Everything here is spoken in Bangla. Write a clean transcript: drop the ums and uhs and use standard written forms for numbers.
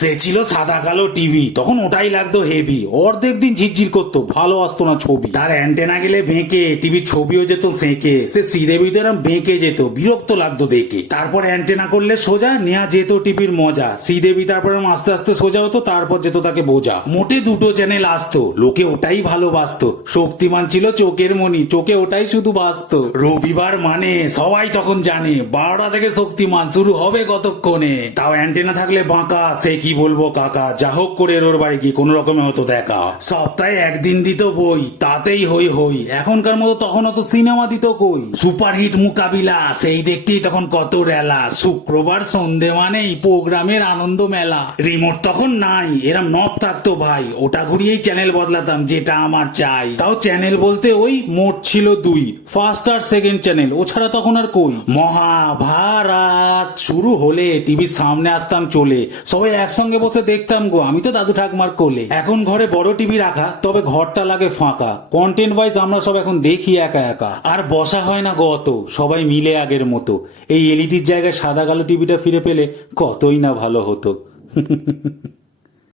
সে ছিল সাদা কালো টিভি, তখন ওটাই লাগতো হেভি। অর্ধেক দিন ঝিরঝির করতো, ভালো আসতো না ছবি। তার অ্যান্টেনা গেলে বেঁকে, টিভির ছবিও যেত সেঁকে। সে শ্রীদেবী তো এরম বেঁকে যেত, বিরক্ত লাগতো দেখে। তারপর অ্যান্টেনা করলে সোজা নেওয়া যেত টিভির মজা। শ্রীদেবী তারপর আস্তে আস্তে সোজা হতো, তারপর যেত তাকে বোঝা। মোটে দুটো চ্যানেল আসতো, লোকে ওটাই ভালোবাসতো। শক্তিমান ছিল চোখের মনি, চোখে ওটাই শুধু বাসতো। রবিবার মানে সবাই তখন জানে 12টা থেকে শক্তিমান শুরু হবে কতক্ষণে। তাও অ্যান্টেনা থাকলে বাঁকা, সে কি বলবো কাকা। যা হোক করে ওর বাড়ি গিয়ে কোনো রকমে হতো দেখা। সপ্তাহে একদিন দিত বই, তাতেই হই হই। এখনকার মতো তখন অত সিনেমা দিত কই। সুপারহিট মোকাবিলা, সেই দেখতেই তখন কত রেলা। শুক্রবার সন্ধে মানেই প্রোগ্রামের আনন্দ মেলা। রিমোট তখন নাই, এরম নব থাকতো ভাই, ওটা ঘুরিয়েই চ্যানেল বদলাতাম যেটা আমার চাই। তাও চ্যানেল বলতে ওই মোট ছিল 2, ফার্স্ট আর সেকেন্ড চ্যানেল, ও ছাড়া তখন আর কই। মহাভারত শুরু হলে টিভির সামনে আসতাম চলে, সবাই একসঙ্গে বসে দেখতাম গো, আমি তো দাদু ঠাকমার কোলে। এখন ঘরে বড় টিভি রাখা, তবে ঘরটা লাগে ফাঁকা। কন্টেন্ট ওয়াইজ আমরা সব এখন দেখি একা একা, আর বসা হয় না গত সবাই মিলে আগের মতো। এই এলইডির জায়গায় সাদা কালো টিভিটা ফিরে পেলে কতই না ভালো হতো।